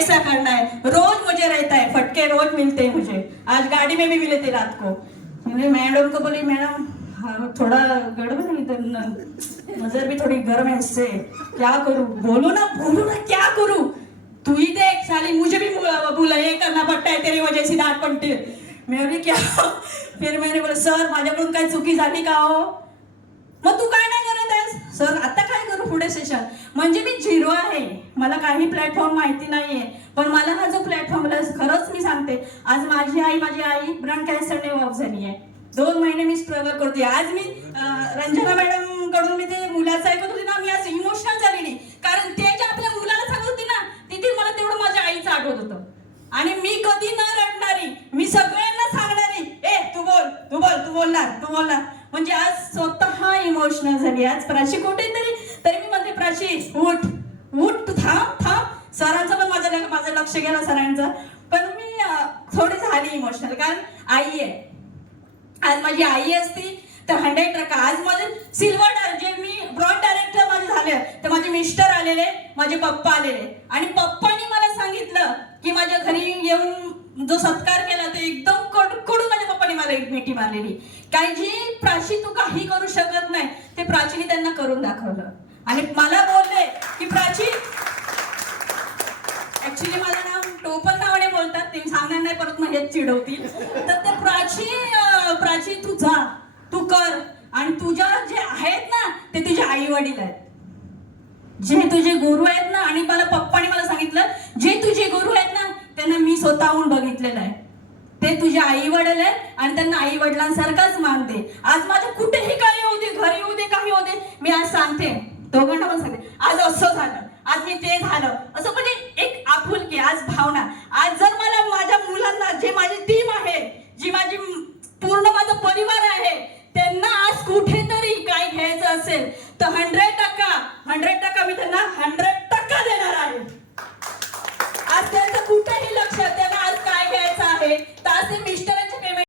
ऐसा करना है, रोज मुझे रहता है, फटके रोज मिलते हैं मुझे, आज गाड़ी में भी मिले थे रात को। मैडम को बोली मैडम हाँ, थोड़ा गड़बड़ है इधर, नजर भी थोड़ी गर्म है इससे, क्या करूं? बोलो ना क्या करूं? तू ही देख साली, मुझे भी बोला ये करना पड़ता है तेरी वजह से, दांत पडते। मैं बोली क्या? फिर मैंने बोला सर माझ्याकडून काय चुकी झाली का हो? मग तू काय नाही करत आहेस? सर आता काय करू पुढे सेशन? म्हणजे मी झिरो आहे, मला काही प्लॅटफॉर्म माहिती नाहीये, पण मला हा जो प्लॅटफॉर्म खरंच मी सांगते, आज माझी आई ब्रेन कॅन्सरने ऑफ झाली आहे। 2 महिने मी स्ट्रगल करते। आज मी रंजना मॅडम कडून मी ते मुलाचं ऐकत होते ना, मी आज इमोशनल झालेली, कारण ते जे आपल्या मुलाला सांगत होते ना, तिथे मला तेवढं माझ्या आईचं आठवत होतं। आणि मी कधी न रडणारी, मी सगळ्यांना सांगणारी, ए तू बोलणार, म्हणजे आज स्वतः इमोशनल झाली। आज प्राची कुठेतरी तरी मी म्हणते प्राची उठ तू थांब। सरांचं पण माझं लक्ष गेलं सरांचं, पण मी थोडी झाली इमोशनल, कारण आई आहे। आज माझी आई असती तर 100%, आज माझे सिल्वर जे मी ब्रॉड डायरेक्टर माझे झाले, तर माझे मिस्टर आलेले, माझे पप्पा आलेले, आणि पप्पानी मला सांगितलं की माझ्या घरी येऊन जो सत्कार केला ते एकदम कडकडून माझ्या पप्पानी मला एक मिठी मारलेली, काय जी प्राची तू काही करू शकत नाही ते प्राचीने त्यांना करून दाखवलं। आणि मला बोलले की प्राची, ऍक्च्युली माझं नाव टोपण नावाने बोलतात, ते सांगणार नाही परत म्हणजे चिडवतील, तर ते प्राची तू जा, तू कर, आणि तुझ्या जे आहेत ना ते तुझे आई वडील आहेत, जे तुझे गुरु आहेत ना, आणि पप्पाने मला सांगितलं जे तुझे गुरु आहेत ना त्यांना मी स्वतःहून बघितलेलं आहे, ते तुझे आई वडील आहेत आणि त्यांना आई वडिलांसारखाच मानते। आज माझ्या कुठेही काही होऊ दे, घरी होऊ दे, काही होऊ दे, मी आज सांगते, दोघांना पण सांगते, आज असं झालं, आज मी ते झालं, असं म्हणजे एक आपुलकी, आज भावना। आज जर मला माझ्या मुलांना, जे माझी टीम आहे, जी माझी पूर्ण माझा परिवार आहे, त्यांना आज कुठेतरी काय घ्यायचं असेल तर 100% मी त्यांना 100